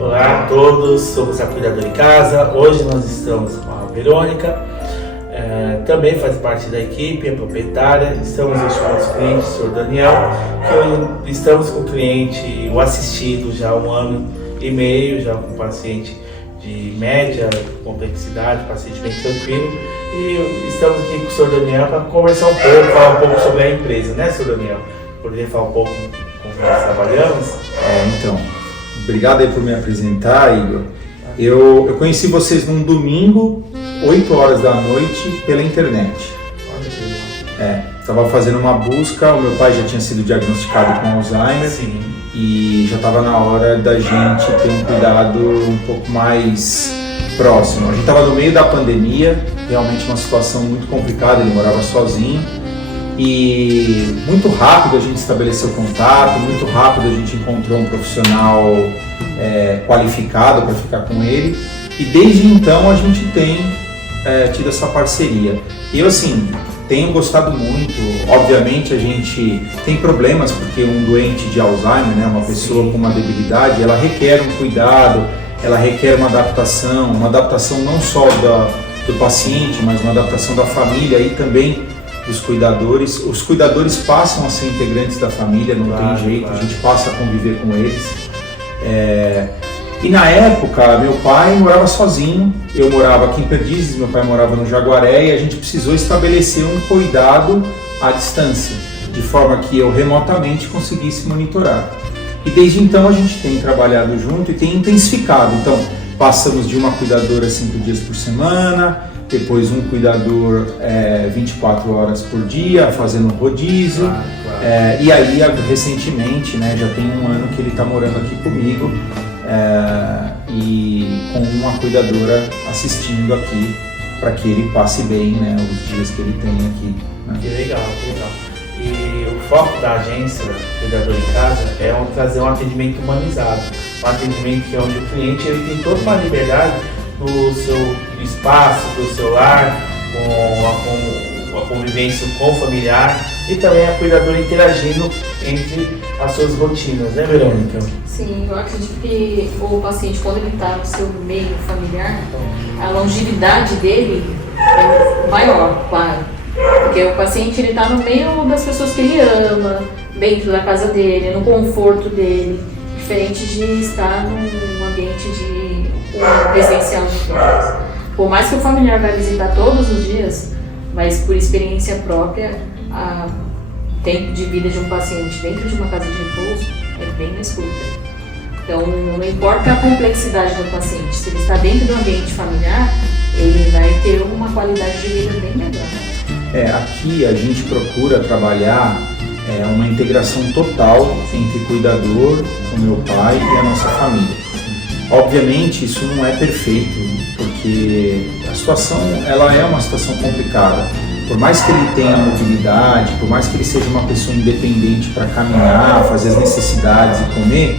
Olá a todos, somos a Cuidador em Casa. Hoje nós estamos com a Verônica, também faz parte da equipe, é proprietária. Estamos hoje com o nosso cliente, o Sr. Daniel, que hoje estamos com o cliente, o assistido já há 1 ano e meio, já com paciente de média complexidade, paciente bem tranquilo. E estamos aqui com o Sr. Daniel para conversar um pouco, falar um pouco sobre a empresa, né, Sr. Daniel? Poderia falar um pouco como nós trabalhamos? Então, obrigado aí por me apresentar, Igor. Eu conheci vocês num domingo, 8 horas da noite, pela internet. Estava fazendo uma busca, o meu pai já tinha sido diagnosticado com Alzheimer. Sim. E já estava na hora da gente ter um cuidado um pouco mais próximo. A gente estava no meio da pandemia, realmente uma situação muito complicada, ele morava sozinho. E muito rápido a gente estabeleceu contato, muito rápido a gente encontrou um profissional qualificado para ficar com ele. E desde então a gente tem tido essa parceria. E eu assim, tenho gostado muito. Obviamente a gente tem problemas, porque um doente de Alzheimer, né, uma pessoa com uma debilidade, ela requer um cuidado, ela requer uma adaptação não só do paciente, mas uma adaptação da família e também dos cuidadores. Os cuidadores passam a ser integrantes da família, não tem jeito, a gente passa a conviver com eles. E na época, meu pai morava sozinho, eu morava aqui em Perdizes, meu pai morava no Jaguaré, e a gente precisou estabelecer um cuidado à distância, de forma que eu remotamente conseguisse monitorar. E desde então a gente tem trabalhado junto e tem intensificado. Então, passamos de uma cuidadora 5 dias por semana, depois um cuidador 24 horas por dia, fazendo rodízio. E aí, recentemente, né, já tem 1 ano que ele está morando aqui comigo, e com uma cuidadora assistindo aqui para que ele passe bem, né, os dias que ele tem aqui. Né? Que legal, que legal. E o foco da agência Cuidador em Casa é trazer um atendimento humanizado, um atendimento que é onde o cliente ele tem toda uma liberdade no seu espaço, do seu lar, com a convivência com o familiar e também a cuidadora interagindo entre as suas rotinas, né, Verônica? Sim, eu acredito que o paciente, quando ele está no seu meio familiar, a longevidade dele é maior, claro. Porque o paciente está no meio das pessoas que ele ama, dentro da casa dele, no conforto dele, diferente de estar num ambiente residencial de pessoas. Por mais que o familiar vai visitar todos os dias, mas por experiência própria, o tempo de vida de um paciente dentro de uma casa de repouso é bem mais curta. Então, não importa a complexidade do paciente, se ele está dentro do ambiente familiar, ele vai ter uma qualidade de vida bem melhor. Aqui a gente procura trabalhar uma integração total entre cuidador, o meu pai e a nossa família. Obviamente isso não é perfeito, porque a situação ela é uma situação complicada. Por mais que ele tenha mobilidade, por mais que ele seja uma pessoa independente para caminhar, fazer as necessidades e comer,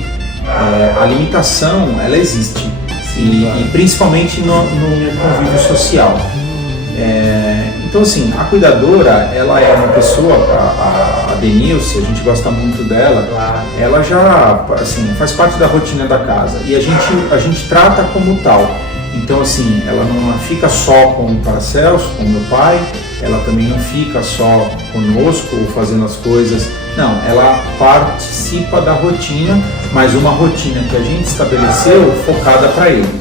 a limitação ela existe, e principalmente no convívio social. Então assim, a cuidadora, ela é uma pessoa, a Denilce, a gente gosta muito dela, ela já assim, faz parte da rotina da casa e a gente trata como tal. Então assim, ela não fica só com o Paracelso, com o meu pai, ela também não fica só conosco fazendo as coisas, não, ela participa da rotina, mas uma rotina que a gente estabeleceu focada para ele.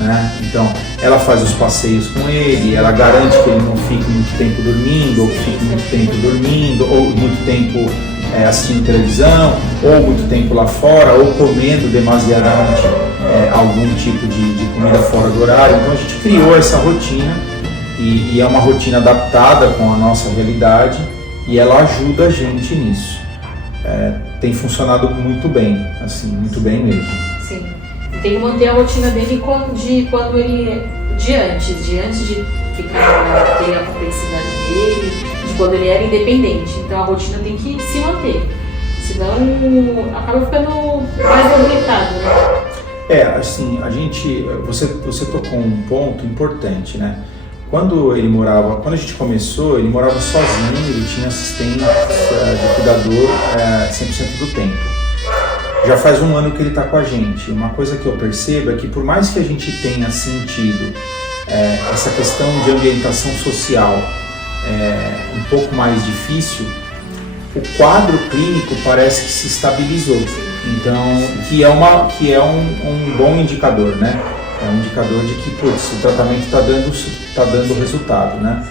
Né? Então, ela faz os passeios com ele, ela garante que ele não fique muito tempo dormindo, ou que fique muito tempo dormindo, ou muito tempo assistindo televisão, ou muito tempo lá fora, ou comendo demasiadamente algum tipo de comida fora do horário. Então a gente criou essa rotina e é uma rotina adaptada com a nossa realidade e ela ajuda a gente nisso. Tem funcionado muito bem, assim, muito bem mesmo. Sim. Tem que manter a rotina dele de antes de ficar, ter a complexidade dele, de quando ele era independente. Então a rotina tem que se manter, senão acaba ficando mais movimentado, né? Assim, você tocou um ponto importante, né? Quando a gente começou, ele morava sozinho, ele tinha assistente de cuidador 100% do tempo. Já faz um ano que ele está com a gente. Uma coisa que eu percebo é que por mais que a gente tenha sentido essa questão de ambientação social um pouco mais difícil, o quadro clínico parece que se estabilizou. Então, que é um bom indicador, né? É um indicador de que, putz, o tratamento está dando resultado, né?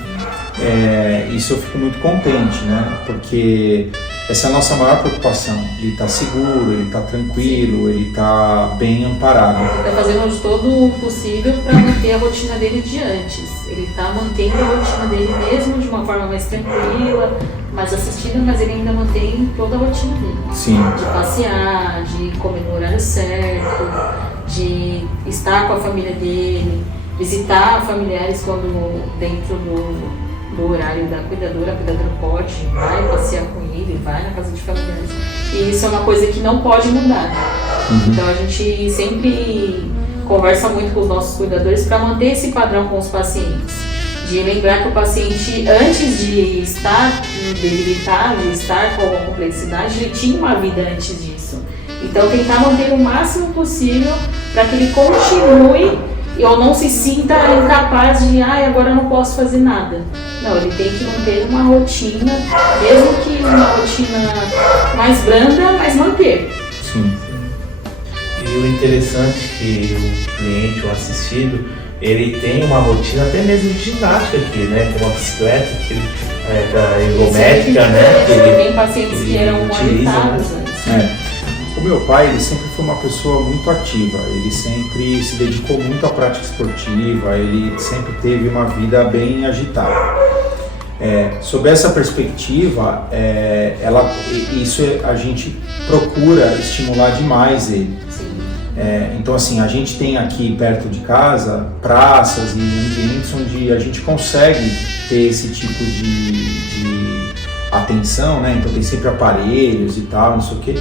Isso eu fico muito contente, né? Porque essa é a nossa maior preocupação. Ele está seguro, ele está tranquilo, ele está bem amparado. Ele está fazendo todo o possível para manter a rotina dele de antes. Ele está mantendo a rotina dele mesmo de uma forma mais tranquila, mais assistida, mas ele ainda mantém toda a rotina dele. Sim. De passear, de comer no horário certo, de estar com a família dele, visitar familiares quando dentro do horário da cuidadora, a cuidadora pode, vai passear com ele, vai na casa de familiares. E isso é uma coisa que não pode mudar. Então a gente sempre conversa muito com os nossos cuidadores para manter esse padrão com os pacientes. De lembrar que o paciente, antes de estar debilitado, de estar com alguma complexidade, ele tinha uma vida antes disso. Então tentar manter o máximo possível para que ele continue ou não se sinta incapaz de, agora eu não posso fazer nada. Não, ele tem que manter uma rotina, mesmo que uma rotina mais branda, mas manter. Sim. E o interessante é que o cliente, o assistido, ele tem uma rotina até mesmo de ginástica aqui, né? Tem uma bicicleta que ergométrica, né? Tem pacientes que eram monitorados antes. O meu pai, ele sempre foi uma pessoa muito ativa, ele sempre se dedicou muito à prática esportiva, ele sempre teve uma vida bem agitada. Sob essa perspectiva, a gente procura estimular demais ele. Então assim, a gente tem aqui perto de casa praças e ambientes onde a gente consegue ter esse tipo de atenção, né? Então tem sempre aparelhos e tal, não sei o quê.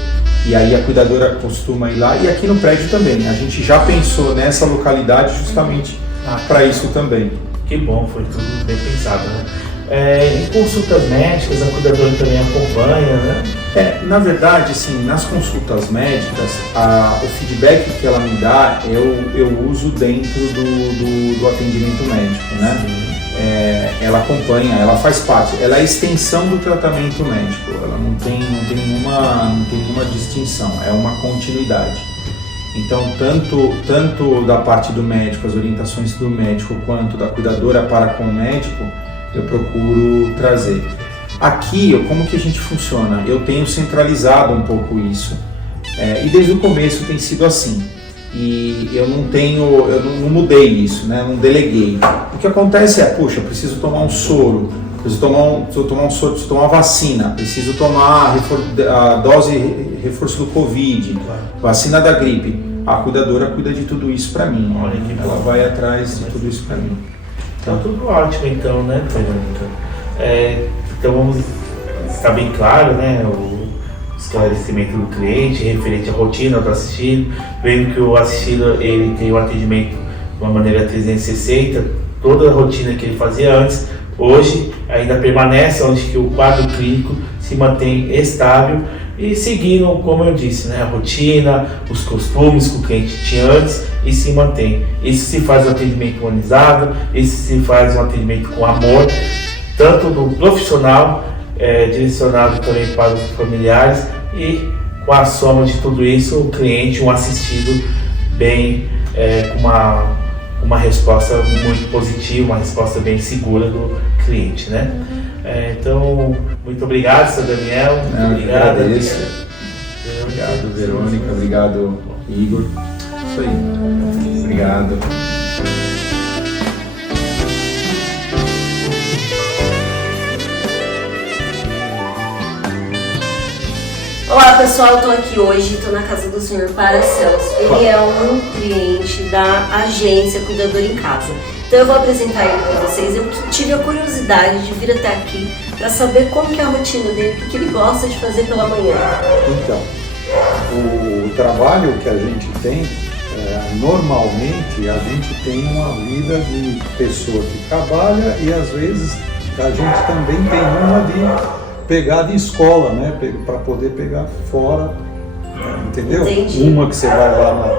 E aí a cuidadora costuma ir lá, e aqui no prédio também. A gente já pensou nessa localidade justamente para isso também. Que bom, foi tudo bem pensado, né? Em consultas médicas, a cuidadora também acompanha, né? Na verdade, assim, nas consultas médicas, o feedback que ela me dá, eu uso dentro do atendimento médico, né? Ela acompanha, ela faz parte, ela é a extensão do tratamento médico, ela não tem nenhuma distinção, é uma continuidade. Então, tanto da parte do médico, as orientações do médico, quanto da cuidadora para com o médico, eu procuro trazer. Aqui, como que a gente funciona? Eu tenho centralizado um pouco isso, e desde o começo tem sido assim. E eu não mudei isso, né? Não deleguei. O que acontece puxa, preciso tomar um soro, preciso tomar um soro, preciso tomar uma vacina, preciso tomar a dose reforço do Covid, vacina da gripe. A cuidadora cuida de tudo isso para mim. Olha que ela vai atrás de tudo isso para mim. Tá tudo ótimo então, né, Verônica? Então vamos estar bem claro, né? O esclarecimento do cliente referente à rotina do assistido, vendo que o assistido ele tem o atendimento de uma maneira 360, toda a rotina que ele fazia antes, hoje ainda permanece, onde que o quadro clínico se mantém estável e seguindo, como eu disse, né, a rotina, os costumes que o cliente tinha antes e se mantém. Isso se faz um atendimento humanizado, isso se faz um atendimento com amor, tanto do profissional, direcionado também para os familiares, e com a soma de tudo isso, o cliente, um assistido bem, com uma resposta muito positiva, uma resposta bem segura do cliente, né? Então, muito obrigado, Sr. Daniel. Obrigado. Obrigado, Verônica. Obrigado, Igor. Isso aí. Obrigado. Olá pessoal, eu tô aqui hoje, tô na casa do Sr. Paracelso. Ele é um cliente da agência Cuidador em Casa. Então eu vou apresentar ele para vocês. Eu tive a curiosidade de vir até aqui para saber como que é a rotina dele, o que ele gosta de fazer pela manhã. Então, o trabalho que a gente tem, normalmente a gente tem uma vida de pessoa que trabalha e às vezes a gente também tem uma de pegar de escola, né, para poder pegar fora entendeu? Entendi. Uma que você vai lá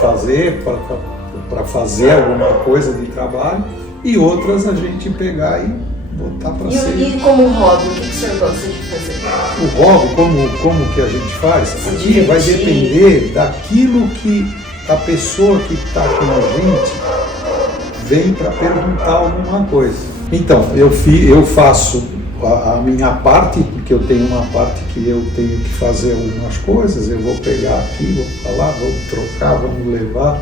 fazer, para fazer alguma coisa de trabalho, e outras a gente pegar e botar para ser. E como hobby, o que o senhor gosta de fazer? O hobby, como que a gente faz? Se Aqui vai divertir. depender daquilo que a pessoa que está com a gente vem para perguntar alguma coisa. Então, eu faço a minha parte, porque eu tenho uma parte que eu tenho que fazer algumas coisas, eu vou pegar aqui, vou falar, vou trocar, vamos levar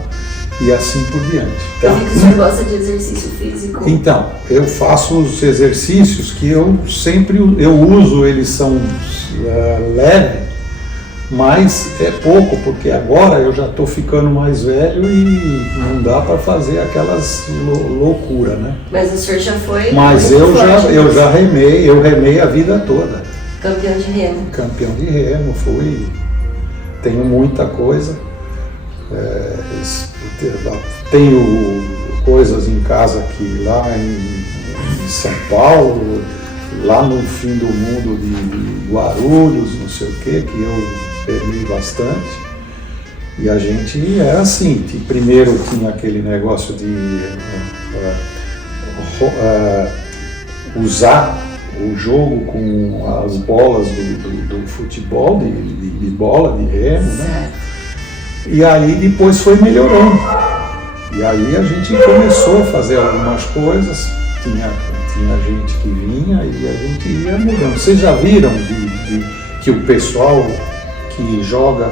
e assim por diante. Tá? Eu vi que o senhor gosta de exercício físico. Então, eu faço os exercícios que eu sempre uso, eles são leves, mas é pouco, porque agora eu já estou ficando mais velho e não dá para fazer aquelas loucuras, né? Mas o senhor já foi. Mas muito eu forte, já remei, eu remei a vida toda. campeão de remo. Campeão de remo, tenho muita coisa. Tenho coisas em casa aqui, lá em São Paulo, lá no fim do mundo de Guarulhos, não sei o que eu remei bastante. E a gente era assim, primeiro tinha aquele negócio de usar o jogo com as bolas do futebol, de bola, de remo, né? E aí depois foi melhorando. E aí a gente começou a fazer algumas coisas, tinha gente que vinha e a gente ia mudando. Vocês já viram que o pessoal que joga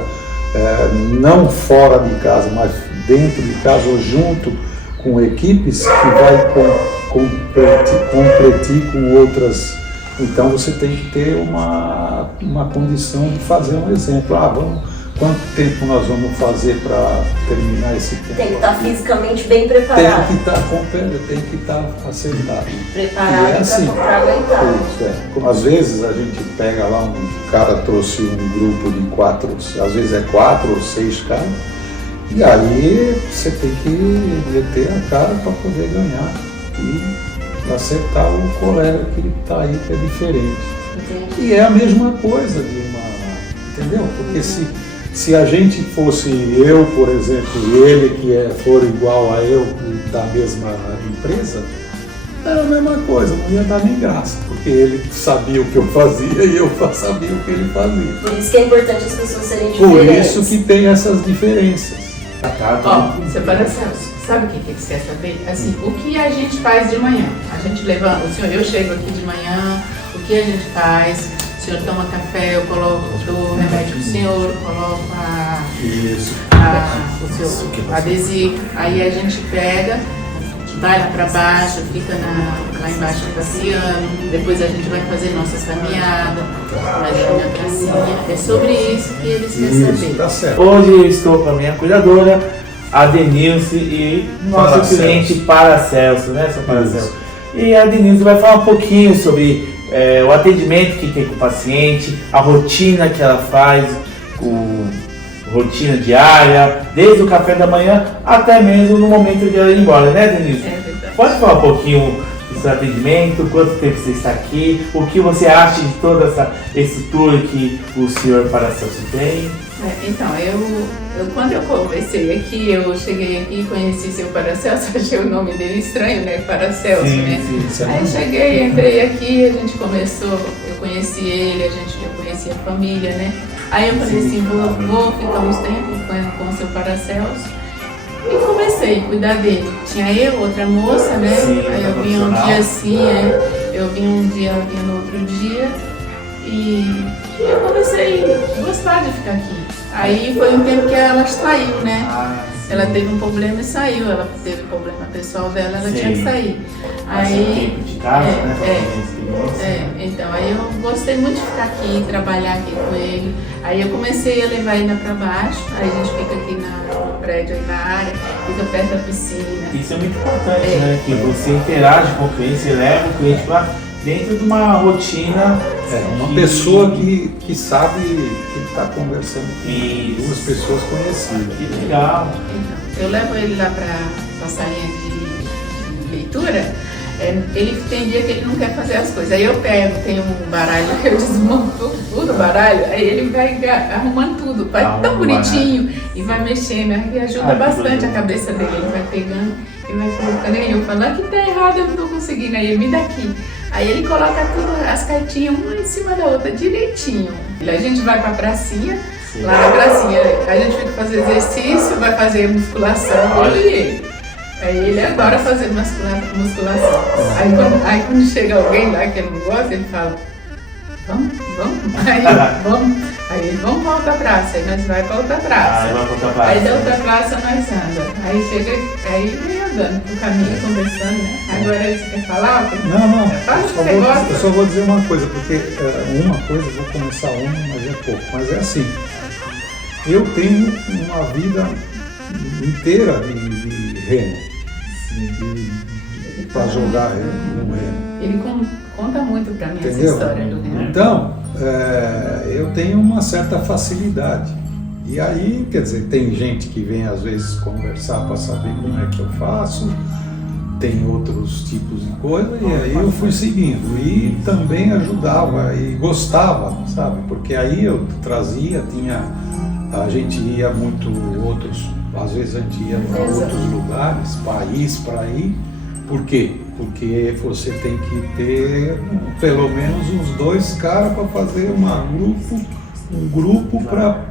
não fora de casa, mas dentro de casa ou junto com equipes que vai competir com outras. Então você tem que ter uma condição de fazer um exemplo. Quanto tempo nós vamos fazer para terminar esse tempo? Tem que estar fisicamente bem preparado. Tem que estar acertado. Preparado E é assim, para aguentar. Às vezes a gente pega lá, um cara trouxe um grupo de 4, às vezes é 4 ou 6 caras, e aí você tem que meter a cara para poder ganhar e acertar o colega que está aí, que é diferente. Entendi. E é a mesma coisa entendeu? Porque se a gente fosse eu, por exemplo, e ele que for igual a eu da mesma empresa, era a mesma coisa, não ia dar nem graça, porque ele sabia o que eu fazia e eu sabia o que ele fazia. Por isso que é importante as pessoas serem Por diferentes. isso que tem essas diferenças. Ó, seu Paracelso, sabe o que eles querem saber? Assim, o que a gente faz de manhã? A gente levanta, o senhor, eu chego aqui de manhã, o que a gente faz? O senhor toma café, eu dou o remédio pro senhor, coloco o seu adesivo, aí a gente pega, vai lá pra baixo, fica lá embaixo passeando, depois a gente vai fazer nossas caminhadas, vai na pracinha. É sobre isso que eles querem saber. Tá certo. Hoje eu estou com a minha cuidadora, a Denilce, e nosso Paracelso. cliente Paracelso, né, seu Paracelso? E a Denilce vai falar um pouquinho sobre o atendimento que tem com o paciente, a rotina que ela faz, rotina diária, desde o café da manhã até mesmo no momento de ela ir embora, né, Denilce? É verdade. Pode falar um pouquinho do seu atendimento, quanto tempo você está aqui, o que você acha de todo esse tour que o senhor Paracelso tem? Então, eu quando eu comecei aqui, eu cheguei aqui e conheci seu Paracelso, achei o nome dele estranho, né? Paracelso, né? Sim. Aí eu cheguei, entrei aqui, a gente começou, eu conheci ele, eu conheci a família, né? Aí eu falei assim, vou ficar uns tempos com o seu Paracelso. E comecei a cuidar dele. Tinha eu, outra moça, né? Sim, aí eu vinha um dia assim, eu vinha um dia, ela vinha no outro dia. E eu comecei a gostar de ficar aqui. Aí foi um tempo que ela saiu, né? Ela teve um problema e saiu. Ela teve problema pessoal dela, ela tinha que sair. Aí, tempo de casa, né? pra fazer experiência. então, aí eu gostei muito de ficar aqui, trabalhar aqui com ele. Aí eu comecei a levar ele para baixo, aí a gente fica aqui no prédio, aí na área, fica perto da piscina. Isso é muito importante, né? Que você interage com o cliente, você leva o cliente para dentro de uma rotina. Uma pessoa que sabe que está conversando com Isso. duas pessoas conhecidas. Que legal. Então, eu levo ele lá para a salinha de leitura Ele tem dia que ele não quer fazer as coisas. Aí eu pego, tem um baralho, eu desmonto tudo o baralho, aí ele vai arrumando tudo, vai tão bonitinho e vai mexendo, e ajuda bastante a cabeça dele. Ele vai pegando e vai colocando. Aí eu falo, aqui tá errado, eu não tô conseguindo, aí me dá aqui. Aí ele coloca tudo, as cartinhas uma em cima da outra, direitinho. A gente vai pra pracinha, lá na pracinha, a gente fica fazendo exercício, vai fazer musculação, eu e ele. Aí ele adora fazer musculação. Aí quando chega alguém lá que ele não gosta, ele fala, vamos. Aí ele, vamos pra outra praça. Aí nós vamos pra outra praça. Aí da outra praça nós andamos. Aí chega, aí vem andando pro caminho, conversando, né? Agora você quer falar? Não. Eu só vou dizer uma coisa, porque uma coisa, vou começar mas é pouco. Mas é assim, eu tenho uma vida inteira de remo. Para jogar no remo. Ele conta muito para mim. Entendeu? Essa história do remo. Então, eu tenho uma certa facilidade. E aí, quer dizer, tem gente que vem às vezes conversar para saber como é que eu faço, tem outros tipos de coisa, e aí eu fui seguindo. E também ajudava e gostava, sabe? Porque aí eu trazia, a gente ia muito às vezes a gente ia para outros lugares, país para ir. Por quê? Porque você tem que ter pelo menos uns 2 caras para fazer um grupo para...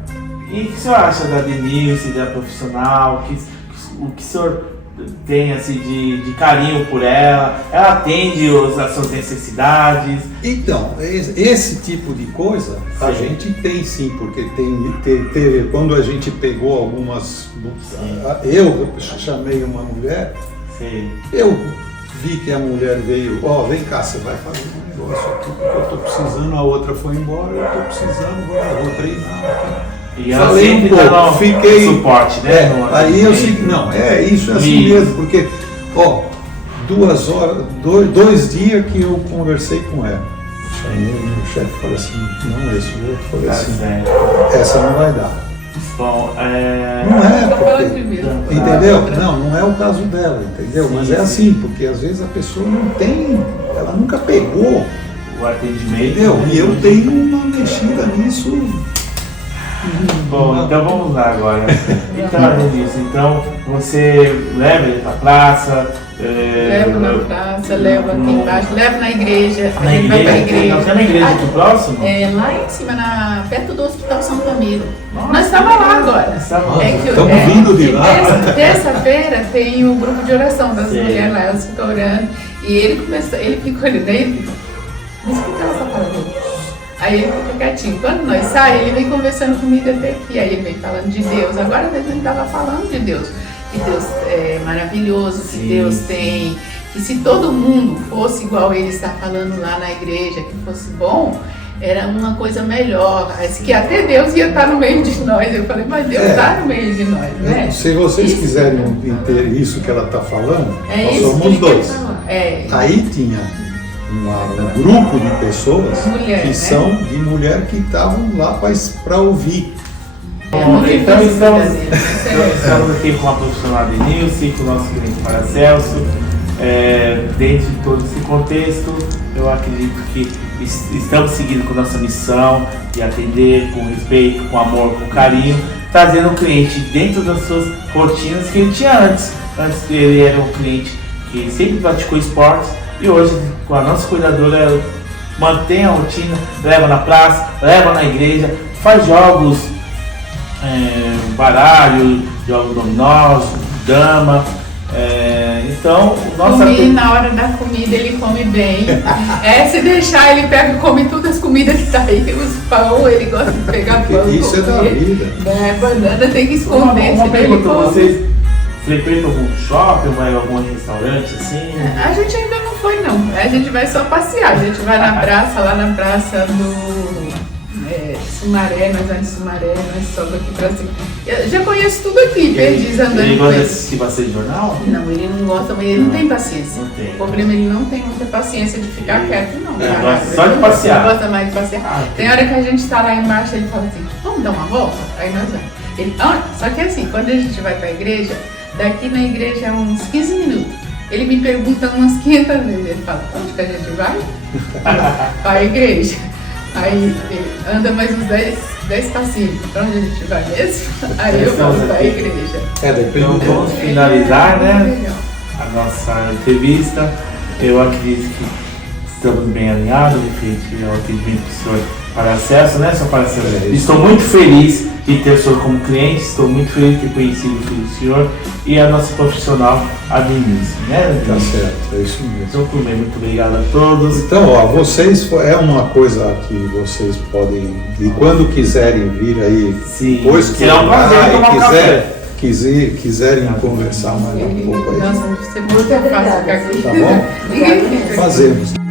E o que o senhor acha da Denilce, da profissional? O que o senhor tem assim, de carinho por ela? Ela atende as suas necessidades? Então, esse tipo de coisa a gente tem sim, porque teve quando a gente pegou algumas... Eu chamei uma mulher, Sim. Eu vi que a mulher veio, vem cá, você vai fazer um negócio aqui, porque eu estou precisando, a outra foi embora, eu estou precisando, vou treinar aqui. E ela falei sempre um pouco, dá fiquei... suporte, né? Aí eu sei que não, isso é assim mesmo, porque, 2 horas, 2 dias que eu conversei com ela. Chamei o chefe e falei assim, não, esse outro, falei assim, essa não vai dar. Bom, Não é, porque, entendeu? Não é o caso dela, entendeu? Sim, mas é assim, porque às vezes a pessoa não tem, ela nunca pegou o atendimento. Entendeu? E eu tenho uma mexida nisso. Bom, então vamos lá agora. Então, Denilce, então você leva ele pra praça? Levo na praça, levo aqui embaixo, levo na igreja. Na a gente vai pra igreja? igreja. Você é na igreja aqui próximo? Lá em cima, perto do Hospital São Ramiro. Nós estávamos lá agora. Estamos vindo de lá. Terça-feira tem o grupo de oração das Sim. mulheres lá, elas ficam orando. E ele ficou olhando aí, mas por que ela está falando? Aí ele fica quietinho. Quando nós saímos, ele vem conversando comigo até aqui. Aí ele vem falando de Deus. Agora mesmo ele estava falando de Deus. Que Deus é maravilhoso, que Sim, Deus sim. tem. Que se todo mundo fosse igual ele está falando lá na igreja, que fosse bom, era uma coisa melhor. Que até Deus ia estar no meio de nós. Eu falei, mas Deus está no meio de nós, né? Se vocês Isso. quiserem ter isso que ela está falando, nós isso que somos ele quer 2. falar. Aí tinha um grupo de pessoas Mulher, que né? são de mulher que estavam lá para ouvir. Bom, então estamos Estamos aqui com a profissional Denilce, com o nosso cliente Paracelso. Dentro de todo esse contexto, eu acredito que estamos seguindo com nossa missão de atender com respeito, com amor, com carinho, trazendo o cliente dentro das suas rotinas que ele tinha antes. Antes ele era um cliente que sempre praticou esportes e hoje, com a nossa cuidadora, mantém a rotina, leva na praça, leva na igreja, faz jogos, baralho, jogos dominós, dama. Então, na hora da comida ele come bem. Se deixar, ele pega e come todas as comidas que tá aí. Os pão, ele gosta de pegar pão. Isso é da vida. Banana tem que esconder. Uma senão pergunta, ele come. vocês frequentam algum shopping, vai a algum restaurante assim? A gente ainda não foi, não. A gente vai só passear. A gente vai na praça, lá na praça do Sumaré, nós vamos em Sumaré, nós sobra aqui pra cima. Eu já conheço tudo aqui, Perdiz andando Ele com gosta de ele. assistir bastante jornal? Não, ele não gosta, mas ele não tem paciência. Não tem. O problema é ele não tem muita paciência de ficar quieto, não. Ele cara. gosta só de passear. Ele gosta mais de passear. Tem hora que a gente tá lá embaixo, ele fala assim, vamos dar uma volta? Aí nós vamos. Só que assim, quando a gente vai pra igreja, daqui na igreja é uns 15 minutos. Ele me pergunta umas 500 vezes. Ele fala, onde que a gente vai? Para a igreja. Aí ele anda mais uns 10 passinhos. Pra onde a gente vai mesmo? Aí eu falo, para a igreja. Então vamos finalizar, né, a nossa entrevista. Eu acredito que estamos bem alinhados, referente ao atendimento do senhor Paracelso, né, senhor Paracelso? Estou muito feliz de ter o senhor como cliente, estou muito feliz de ter conhecido o filho do senhor e a nossa profissional, a Denise, né? Tá certo, é isso mesmo. Então, também, muito obrigado a todos. Então, ó, vocês, é uma coisa que vocês podem, e quando quiserem vir aí, Sim, depois que será um prazer tomar um café. quiserem conversar mais um pouco aí, Nossa, você é muito fácil ficar aqui. tá bom? Ninguém fica aqui. Fazemos.